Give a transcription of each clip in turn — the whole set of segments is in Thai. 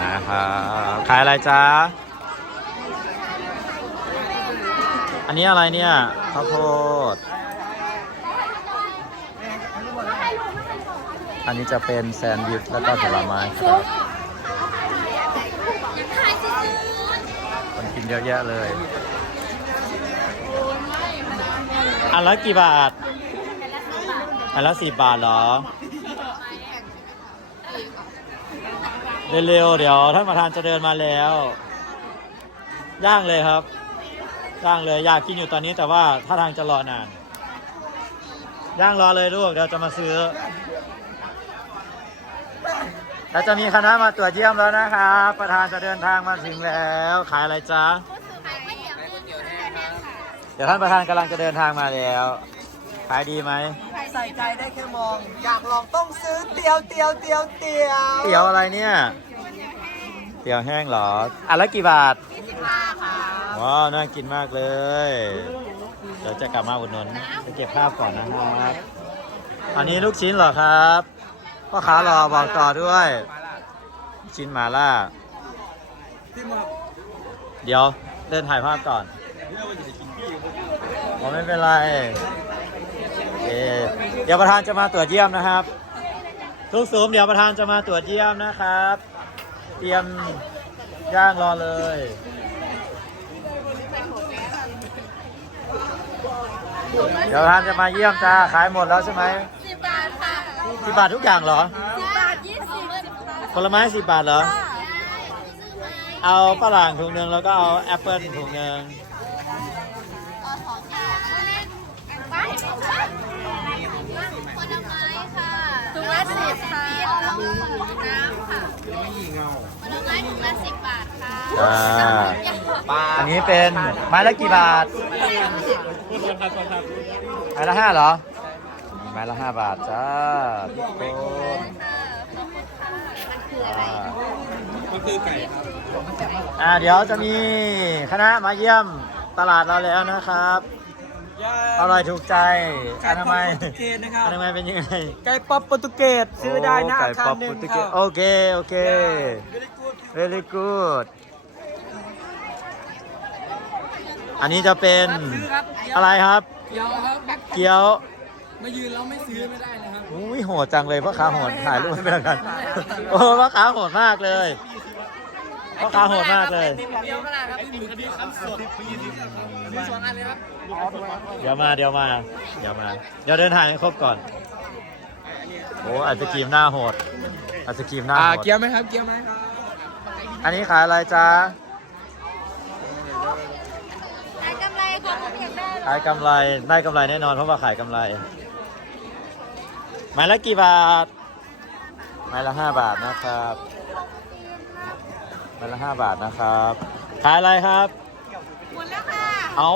นะครับขายอะไรจ๊ะ อันนี้อะไรเนี่ยข้าวโพด อันนี้จะเป็นแซนด์วิชแล้วก็ผลไม้ครับคนกินเยอะแยะเลย อันละกี่บาท อันละสิบบาทเหรอ เร็วๆเดี๋ยวท่านประธานจะเดินมาแล้ว ย่างเลยครับ ย่างเลยอยากกินอยู่ตอนนี้แต่ว่าถ้าทางจะรอนาน ย่างรอเลยลูกเดี๋ยวจะมาซื้อแล้วจะมีคณะมาตรวจเยี่ยมแล้วนะครับ ประธานจะเดินทางมาถึงแล้ว ขายอะไรจ๊ะเดี๋ยวท่านประธานกำลังจะเดินทางมาแล้ว ขายดีไหม ใส่ใจได้แค่มอง อยากลองต้องซื้อเตียวเตียวเตียวเตียว เตี๋ยวอะไรเนี่ย เตี๋ยวแห้งเหรออันละกี่บาทว้าวน่ากินมากเลย เดี๋ยวจะกลับมาอุดหนุนไปเก็บภาพก่อนนะครับ อันนี้ลูกชิ้นเหรอครับพ่อค้ารอบอกต่อด้วย ชิ้นหมาล่า เดี๋ยวเดินถ่ายภาพก่อนผมไม่เป็นไรโอ เดี๋ยวประธานจะมาตรวจเยี่ยมนะครับ ทุกสูมเดี๋ยวประธานจะมาตรวจเยี่ยมนะครับ เตรียมย่างรอเลยเดี๋ยวประธานจะมาเยี่ยมจ้าขายหมดแล้วใช่ไหมสิบบาทค่ะสิบบาททุกอย่างเหรอสิบบาทยี่สิบผลไม้สิบบาทเหรอ เอาฝรั่งถุงหนึ่งแล้วก็เอาแอปเปิลถุงหนึ่ง สิบค่ะน้ำค่ะผลไม้ถุงละสิบบาทค่ะอ่า อันนี้เป็นไม้ละกี่บาท ไม้ละห้าเหรอ ไม้ละห้าบาทจ้าทุกคนอ่าอ่าเดี๋ยวจะมีคณะมาเยี่ยมตลาดเราแล้วนะครับ อร่อยถูกใจอนามัยโอเคนะครับอนามัยเป็นยังไง ไก่ป๊อปโปรตุเกสซื้อได้นะโไก่อาคาป๊รอปหนึ่โปงรตุคเกรัสบโอเค โอเค very good อันนี้จะเป็นซื้อครับอะไรครับ เกี๊ยวครับแบ็คเกี๊ยวมายืนแล้วไม่ซื้อไม่ได้นะครับอุ้ยโหดจังเลยพ่อค้าโหดถ่ายรูปให้เป็นกันโอ้พ่อค้าโหดมากเลย พ่อค้าโหดมากเลยเกี๊ยวก็ได้ครับหนึ่งคดีครับสดมีสองอันเลยครับเดี๋ยวมาเดี๋ยวมาเดี๋ยวมาเดี๋ยวเดินทางให้ครบก่อนโอ้ไอศกรีมหน้าโหดไอศกรีมหน้าอ่าโหดเกี๊ยวไหมครับ เกี๊ยวไหมครับอันนี้ขายอะไรจ๊ะได้กำไรค่ะผมอยากได้ขายกำไรได้กำไรแน่นอนเพราะว่าขายกำไรไม้ละกี่บาทไม้ละห้าบาทนะครับไม้ ละห้าบาทนะครับ ขายอะไรครับ หมดแล้วค่ะเอา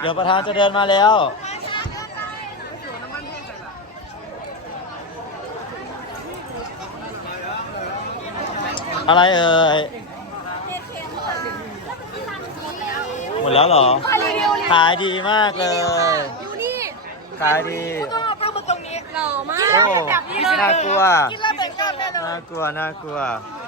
เดี๋ยวประธานจะเดินมาแล้วอะไรเอ่ยหมดแล้วเหรอรีวิวเลยขายดีมากเลย อยู่นี่ขายดีก็ปลาหมึกตรงนี้หล่อมากโอ้แบบนี้เลยน่ากลัว กินแล้วเป็นกล้ามแน่นอนน่ากลัว น่ากลัวเ